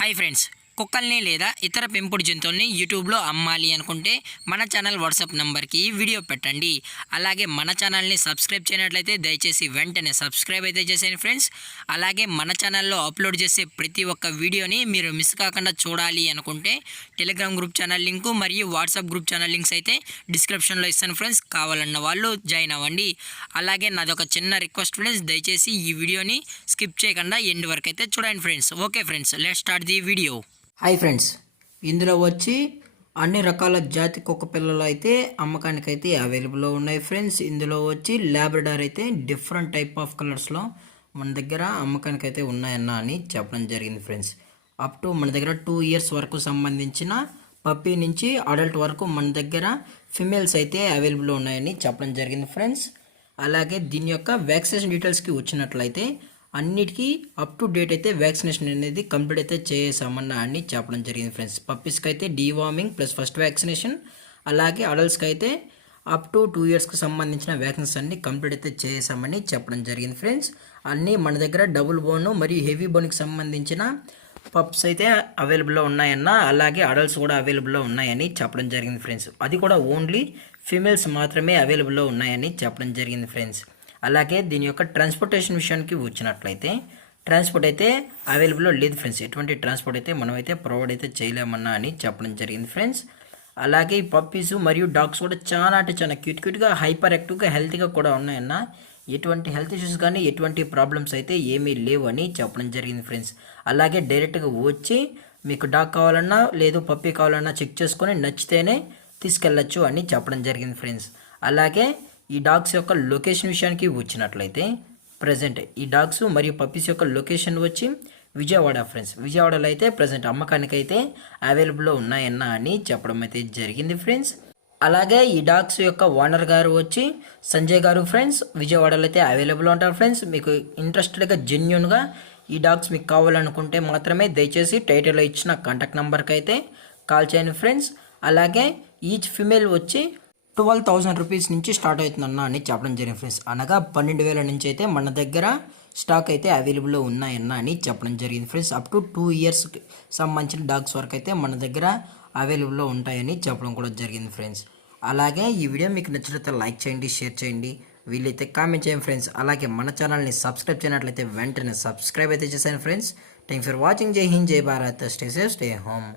Hi friends, కుక్కల్ని లేదా ఇతర పెంపుడు జంతువుల్ని యూట్యూబ్లో అమ్మాలి అనుకుంటే మన ఛానల్ వాట్సాప్ నెంబర్కి వీడియో పెట్టండి. అలాగే మన ఛానల్ని సబ్స్క్రైబ్ చేయనట్లయితే దయచేసి వెంటనే సబ్స్క్రైబ్ అయితే చేసేయండి ఫ్రెండ్స్. అలాగే మన ఛానల్లో అప్లోడ్ చేసే ప్రతి ఒక్క వీడియోని మీరు మిస్ కాకుండా చూడాలి అనుకుంటే టెలిగ్రామ్ గ్రూప్ ఛానల్ లింకు మరియు వాట్సాప్ గ్రూప్ ఛానల్ లింక్స్ అయితే డిస్క్రిప్షన్లో ఇస్తాను ఫ్రెండ్స్. కావాలన్న వాళ్ళు జాయిన్ అవ్వండి. అలాగే నాది ఒక చిన్న రిక్వెస్ట్ ఫ్రెండ్స్, దయచేసి ఈ వీడియోని స్కిప్ చేయకుండా ఎండ్ వరకు అయితే చూడండి friends. Okay friends, let's start the video. Hi friends, ఇందులో వచ్చి అన్ని రకాల జాతి కుక్క పిల్లలు అయితే అమ్మకానికి అయితే అవైలబుల్లో ఉన్నాయి ఫ్రెండ్స్. ఇందులో వచ్చి ల్యాబ్రడార్ అయితే డిఫరెంట్ టైప్ ఆఫ్ కలర్స్లో మన దగ్గర అమ్మకానికి అయితే ఉన్నాయన్న అని చెప్పడం జరిగింది ఫ్రెండ్స్. అప్ టు మన దగ్గర 2 years వరకు సంబంధించిన పప్పీ నుంచి అడల్ట్ వరకు మన దగ్గర ఫిమేల్స్ అయితే అవైలబుల్లో ఉన్నాయని చెప్పడం జరిగింది ఫ్రెండ్స్. అలాగే దీని యొక్క వ్యాక్సినేషన్ డీటెయిల్స్కి వచ్చినట్లయితే అన్నిటికీ అప్ టు డేట్ అయితే వ్యాక్సినేషన్ అనేది కంప్లీట్ అయితే చేసామన్న అని చెప్పడం జరిగింది ఫ్రెండ్స్. పప్పీస్కి అయితే డీవార్మింగ్ ప్లస్ ఫస్ట్ వ్యాక్సినేషన్, అలాగే అడల్ట్స్కి అయితే అప్ టు 2 yearsకి సంబంధించిన వ్యాక్సిన్స్ అన్ని కంప్లీట్ అయితే చేసామని చెప్పడం జరిగింది ఫ్రెండ్స్. అన్నీ మన దగ్గర డబుల్ బోన్ మరియు హెవీ బోన్కి సంబంధించిన పప్స్ అయితే అవైలబుల్లో ఉన్నాయన్న, అలాగే అడల్ట్స్ కూడా అవైలబుల్లో ఉన్నాయని చెప్పడం జరిగింది ఫ్రెండ్స్. అది కూడా ఓన్లీ ఫీమేల్స్ మాత్రమే అవైలబుల్లో ఉన్నాయని చెప్పడం జరిగింది ఫ్రెండ్స్. అలాగే దీని యొక్క ట్రాన్స్పోర్టేషన్ విషయానికి వచ్చినట్లయితే ట్రాన్స్పోర్ట్ అయితే అవైలబుల్లో లేదు ఫ్రెండ్స్. ఎటువంటి ట్రాన్స్పోర్ట్ అయితే మనమైతే ప్రొవైడ్ అయితే చేయలేమన్నా అని చెప్పడం జరిగింది ఫ్రెండ్స్. అలాగే ఈ పప్పీస్ మరియు డాగ్స్ కూడా చాలా అంటే చాలా క్యూట్గా హైపర్ యాక్టివ్గా హెల్తీగా కూడా ఉన్నాయన్న. ఎటువంటి హెల్త్ ఇష్యూస్ కానీ ఎటువంటి ప్రాబ్లమ్స్ అయితే ఏమీ లేవు అని చెప్పడం జరిగింది ఫ్రెండ్స్. అలాగే డైరెక్ట్గా వచ్చి మీకు డాగ్ కావాలన్నా లేదు పప్పీ కావాలన్నా చెక్ చేసుకొని నచ్చితేనే తీసుకెళ్ళచ్చు అని చెప్పడం జరిగింది ఫ్రెండ్స్. అలాగే ఈ డాగ్స్ యొక్క లొకేషన్ విషయానికి వచ్చినట్లయితే ప్రజెంట్ ఈ డాగ్స్ మరియు పప్పీస్ యొక్క లొకేషన్ వచ్చి విజయవాడ ఫ్రెండ్స్. విజయవాడలో అయితే ప్రజెంట్ అమ్మకానికి అయితే అవైలబుల్లో ఉన్నాయన్న అని చెప్పడం అయితే జరిగింది ఫ్రెండ్స్. అలాగే ఈ డాగ్స్ యొక్క ఓనర్ గారు వచ్చి సంజయ్ గారు ఫ్రెండ్స్. విజయవాడలో అయితే అవైలబుల్ ఉంటారు ఫ్రెండ్స్. మీకు ఇంట్రెస్టెడ్గా జెన్యున్గా ఈ డాగ్స్ మీకు కావాలనుకుంటే మాత్రమే దయచేసి టైటిల్లో ఇచ్చిన కాంటాక్ట్ నెంబర్కి అయితే కాల్ చేయండి ఫ్రెండ్స్. అలాగే ఈచ్ ఫిమేల్ వచ్చి 12,000 రూపీస్ నుంచి స్టార్ట్ అవుతుందన్న అని చెప్పడం జరిగింది ఫ్రెండ్స్. అనగా 12,000 నుంచి అయితే మన దగ్గర స్టాక్ అయితే అవైలబుల్లో ఉన్నాయన్న అని చెప్పడం జరిగింది ఫ్రెండ్స్. అప్ టు 2 yearsకి సంబంధించిన డాగ్స్ వరకు అయితే మన దగ్గర అవైలబుల్లో ఉంటాయని చెప్పడం కూడా జరిగింది ఫ్రెండ్స్. అలాగే ఈ వీడియో మీకు నచ్చినట్లయితే లైక్ చేయండి, షేర్ చేయండి, వీలైతే కామెంట్ చేయండి ఫ్రెండ్స్. అలాగే మన ఛానల్ని సబ్స్క్రైబ్ చేయనట్లయితే వెంటనే సబ్స్క్రైబ్ అయితే చేశాను ఫ్రెండ్స్. Thanks for watching. జై హింద్, జై Bharat, stay safe, stay home.